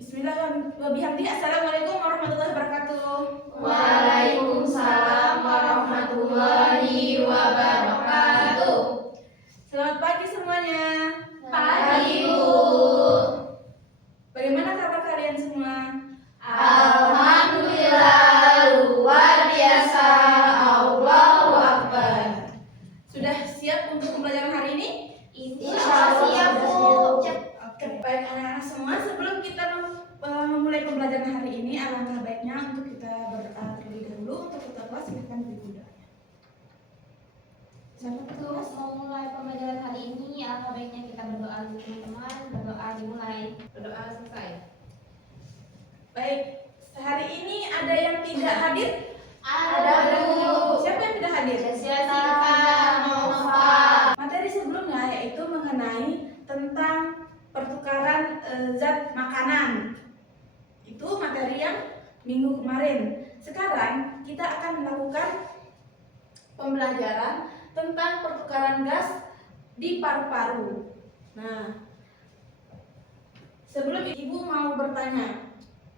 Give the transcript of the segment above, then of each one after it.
Bismillahirrahmanirrahim. Assalamualaikum warahmatullahi wabarakatuh. Waalaikumsalam warahmatullahi wabarakatuh. Selamat pagi semuanya. Pagi, Bu. Bagaimana kabar kalian semua? Alhamdulillah, luar biasa. Allahu Akbar. Sudah siap untuk pembelajaran hari ini? Insyaallah siap, Bu. Oke, baik anak-anak semua. Sebelum kita memulai pembelajaran hari ini, alangkah baiknya untuk kita berdoa terlebih dahulu. Untuk kita kelas silakan berdoa. Terus mau mulai pembelajaran hari ini, alangkah baiknya kita berdoa dulu teman-teman. Berdoa dimulai, berdoa selesai. Baik, hari ini ada yang tidak hadir? Ada, Bu. Siapa yang tidak hadir? Jessica, Nova. Materi sebelumnya yaitu mengenai tentang pertukaran zat makanan. Itu materi yang minggu kemarin. Sekarang kita akan melakukan pembelajaran tentang pertukaran gas di paru-paru. Nah, sebelum Ibu mau bertanya,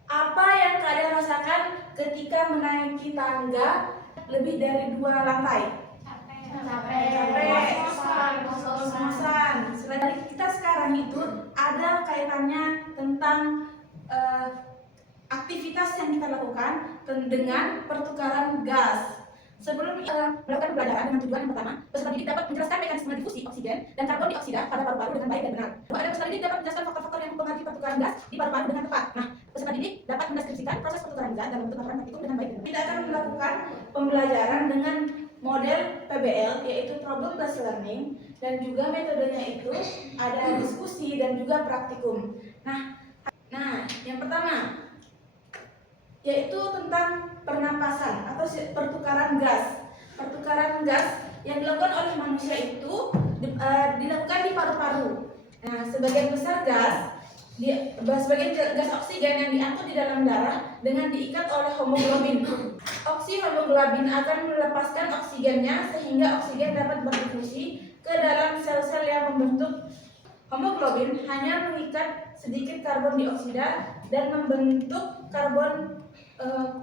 apa yang kalian rasakan ketika menaiki tangga lebih dari 2 lantai? Capek. Ngos-ngosan. Selain kita sekarang itu ada kaitannya tentang aktivitas yang kita lakukan dengan pertukaran gas. Sebelum kita melakukan pembelajaran dengan tujuan yang pertama, peserta didik dapat menjelaskan mekanisme difusi oksigen dan karbon dioksida pada paru-paru dengan baik dan benar. Kedua, ada peserta didik dapat menjelaskan faktor-faktor yang mempengaruhi pertukaran gas di paru-paru dengan tepat. Nah, peserta didik dapat mendeskripsikan proses pertukaran gas dalam bentuk laporan praktikum dengan baik dan benar. Kita akan melakukan pembelajaran dengan model PBL, yaitu Problem Based Learning, dan juga metodenya itu ada diskusi dan juga praktikum. Nah, yang pertama yaitu tentang pernapasan atau pertukaran gas. Pertukaran gas yang dilakukan oleh manusia itu dilakukan di paru-paru. Nah, sebagian besar sebagian gas oksigen yang diangkut di dalam darah dengan diikat oleh hemoglobin. Hemoglobin akan melepaskan oksigennya sehingga oksigen dapat berdifusi ke dalam sel-sel yang membentuk. Hemoglobin hanya mengikat sedikit karbon dioksida dan membentuk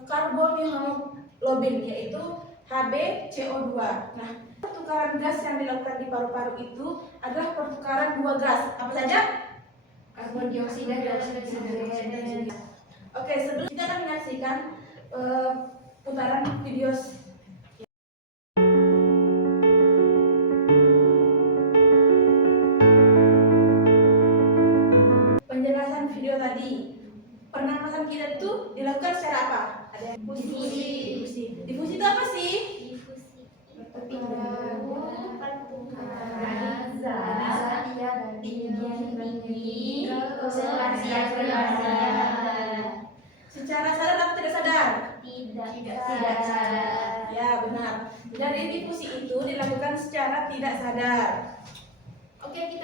karbonhemoglobin, yaitu HbCO2. Nah, pertukaran gas yang dilakukan di paru-paru itu adalah pertukaran 2 gas. Apa saja? Karbon dioksida dan oksigen. Oke, sebelum kita akan menyaksikan putaran video. Penjelasan video tadi. Pernapasan kita itu dilakukan secara apa? Ada yang difusi. Difusi itu apa sih? Pertukaran zat yang tinggi konsentrasi yang berbeda. Secara sadar atau tidak sadar? Tidak sadar. Ya, benar. Jadi difusi itu dilakukan secara tidak sadar. Oke,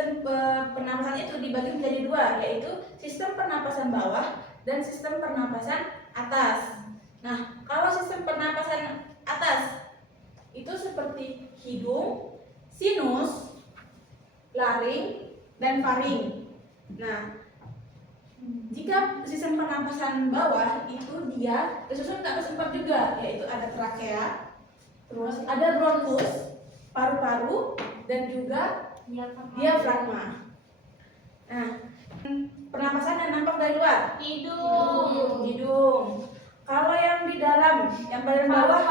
pernapasan itu dibagi menjadi 2, yaitu sistem pernapasan bawah dan sistem pernapasan atas. Nah, kalau sistem pernapasan atas itu seperti hidung, sinus, laring, dan faring. Nah, jika sistem pernapasan bawah itu dia disusun ke atas 4 juga, yaitu ada trakea, terus ada bronkus, paru-paru, dan juga diafragma. Nah, pernapasan yang nampak dari luar, hidung. Kalau yang di dalam, yang bagian bawah,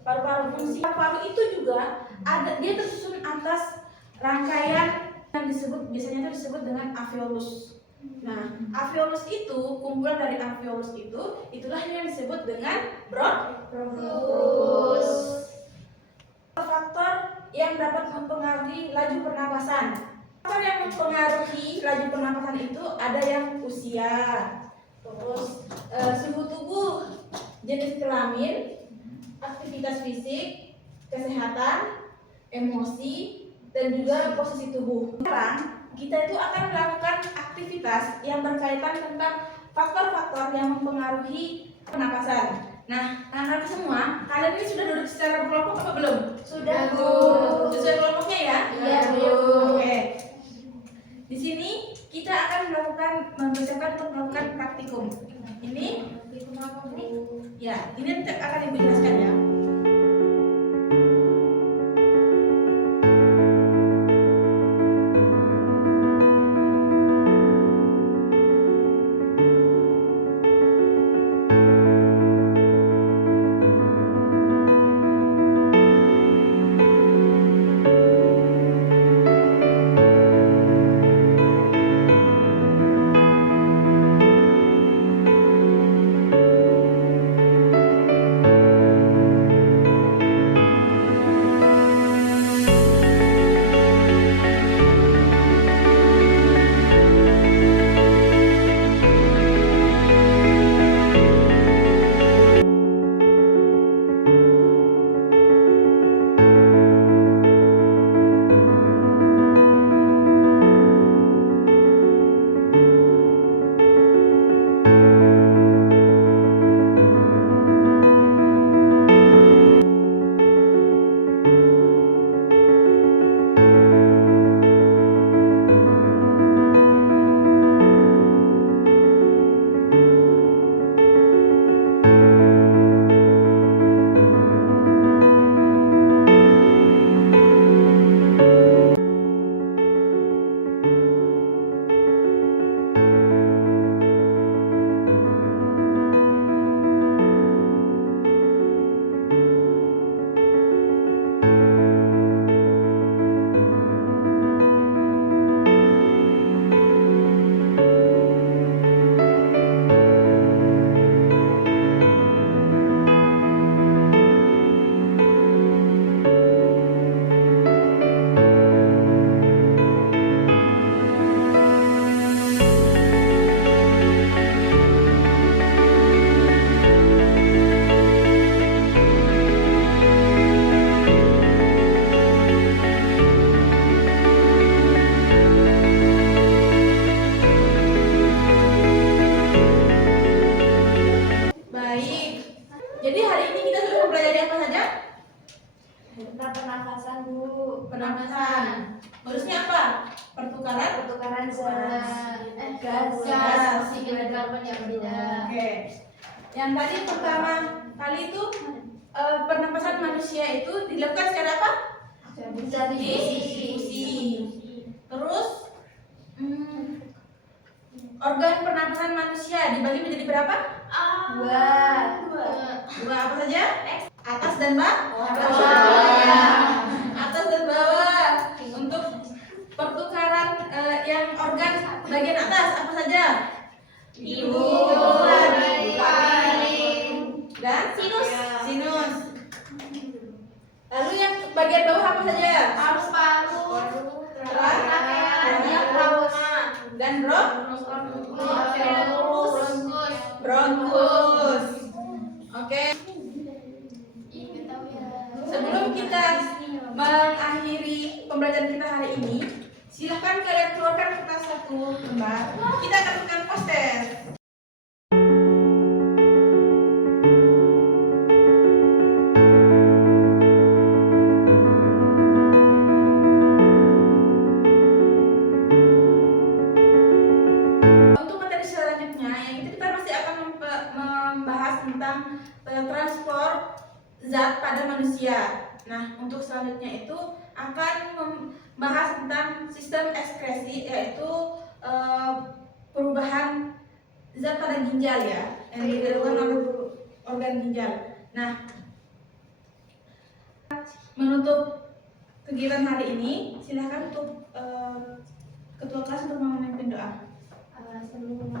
paru-paru. Fungsi paru itu juga dia tersusun atas rangkaian yang biasanya disebut dengan alveolus. Nah, alveolus itu, kumpulan dari alveolus itulah yang disebut dengan bronkus. Faktor yang dapat mempengaruhi laju pernapasan. Faktor yang mempengaruhi laju pernapasan itu ada yang usia, terus suhu tubuh, jenis kelamin, aktivitas fisik, kesehatan, emosi, dan juga posisi tubuh. Sekarang kita itu akan melakukan aktivitas yang berkaitan tentang faktor-faktor yang mempengaruhi pernapasan. Nah, anak-anak semua, kalian ini sudah duduk secara berkelompok apa belum? Sudah, Bu. Sesuai kelompoknya ya? Iya, Bu. Oke. Di sini kita akan mempersiapkan untuk melakukan fikum. Ini ya, ini akan Ibu jelaskan ya. Jadi hari ini kita sudah mempelajari apa saja? Pernafasan, Bu. Pernafasan. Modusnya apa? Pertukaran gas. Oksigen dan karbon yang beda. Oke. Yang tadi pertama kali itu pernapasan manusia itu dilakukan secara apa? Difusi. Terus organ pernapasan manusia dibagi menjadi berapa? Dua apa saja? Atas dan bawah. Atas dan bawah. Untuk pertukaran yang organ bagian atas apa saja? Hidung, dan sinus. Lalu yang bagian bawah apa saja? Dan bronkus. Oke. Sebelum kita mengakhiri pembelajaran kita hari ini, silahkan kalian keluarkan kertas satu lembar. Kita akan lakukan post test. Untuk materi selanjutnya, yang itu kita masih akan membahas tentang transport zat pada manusia. Nah, untuk selanjutnya itu akan membahas tentang sistem ekskresi, yaitu perubahan zat pada ginjal ya, yang dilakukan oleh organ ginjal. Nah, menutup kegiatan hari ini, silakan untuk ketua kelas untuk memimpin doa. Sebelum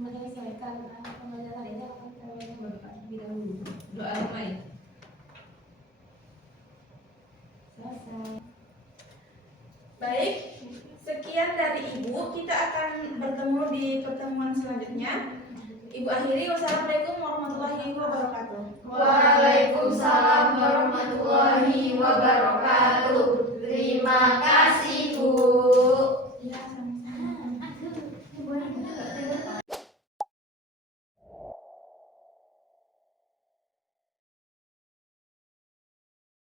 menyelesaikan pembelajaran hari ini akan saya berdoa terlebih dahulu. Doa apa ya? Selesai. Baik, sekian dari Ibu. Kita akan bertemu di pertemuan selanjutnya. Ibu akhiri, wassalamualaikum warahmatullahi wabarakatuh. Waalaikumsalam warahmatullahi